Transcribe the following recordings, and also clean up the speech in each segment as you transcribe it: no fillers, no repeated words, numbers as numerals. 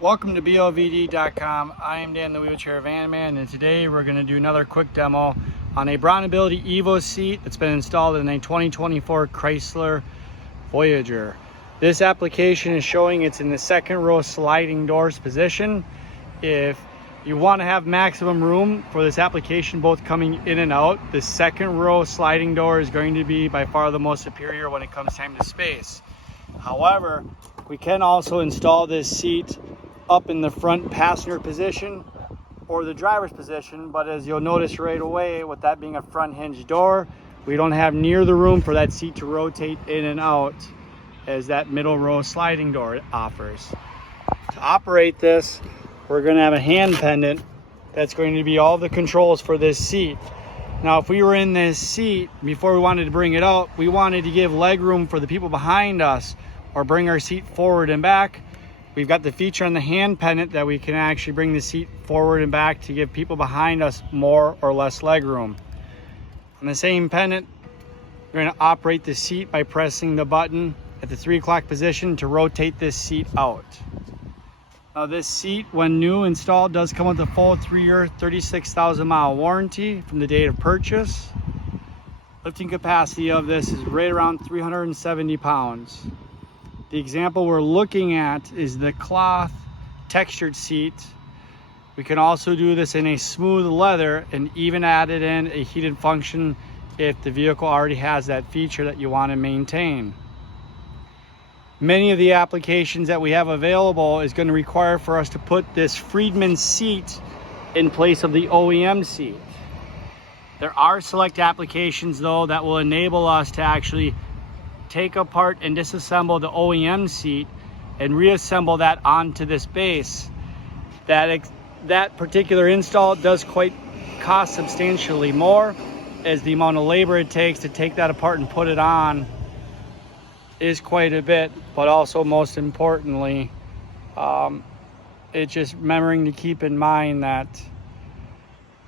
Welcome to BLVD.com. I am Dan, the wheelchair van man, and today we're going to do another quick demo on a BraunAbility EVO seat that's been installed in a 2024 Chrysler Voyager. This application is showing it's in the second row sliding doors position. If you want to have maximum room for this application, both coming in and out, the second row sliding door is going to be by far the most superior when it comes time to space. However, we can also install this seat up in the front passenger position or the driver's position, but as you'll notice right away, with that being a front hinge door, we don't have near the room for that seat to rotate in and out as that middle row sliding door offers. To operate this, we're going to have a hand pendant that's going to be all the controls for this seat. Now, if we were in this seat, before we wanted to bring it out, we wanted to give leg room for the people behind us or bring our seat forward and back. We've got the feature on the hand pendant that we can actually bring the seat forward and back to give people behind us more or less leg room. On the same pendant, we're going to operate the seat by pressing the button at the 3 o'clock position to rotate this seat out. Now, this seat, when new installed, does come with a full 3-year, 36,000 mile warranty from the date of purchase. Lifting capacity of this is right around 370 pounds. The example we're looking at is the cloth textured seat. We can also do this in a smooth leather and even added in a heated function if the vehicle already has that feature that you want to maintain. Many of the applications that we have available is going to require for us to put this Freedman seat in place of the OEM seat. There are select applications though that will enable us to actually take apart and disassemble the OEM seat and reassemble that onto this base. That particular install does quite cost substantially more, as the amount of labor it takes to take that apart and put it on is quite a bit, but also most importantly, it's just remembering to keep in mind that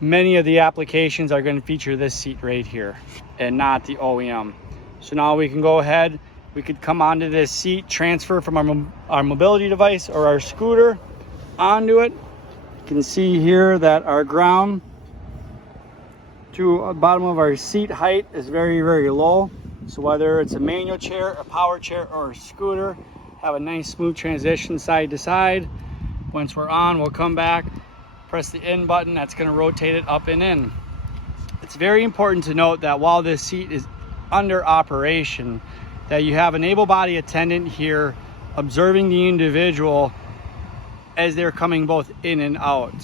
many of the applications are going to feature this seat right here and not the OEM. So now we can go ahead, we could come onto this seat, transfer from our mobility device or our scooter onto it. You can see here that our ground to the bottom of our seat height is very, very low. So whether it's a manual chair, a power chair, or a scooter, have a nice smooth transition side to side. Once we're on, we'll come back, press the in button, that's going to rotate it up and in. It's very important to note that while this seat is under operation, that you have an able-bodied attendant here observing the individual as they're coming both in and out.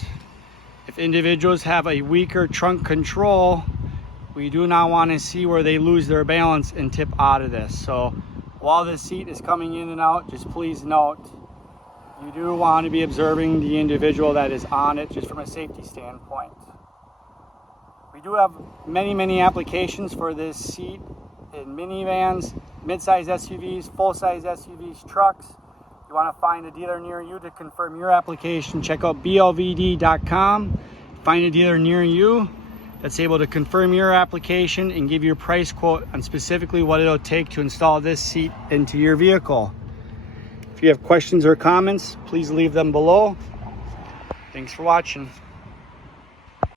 If individuals have a weaker trunk control, we do not want to see where they lose their balance and tip out of this. So while this seat is coming in and out, just please note, you do want to be observing the individual that is on it, just from a safety standpoint. We do have many applications for this seat in minivans, mid-size SUVs, full-size SUVs, trucks. If you want to find a dealer near you to confirm your application, check out BLVD.com. Find a dealer near you that's able to confirm your application and give you a price quote on specifically what it'll take to install this seat into your vehicle. If you have questions or comments, please leave them below. Thanks for watching.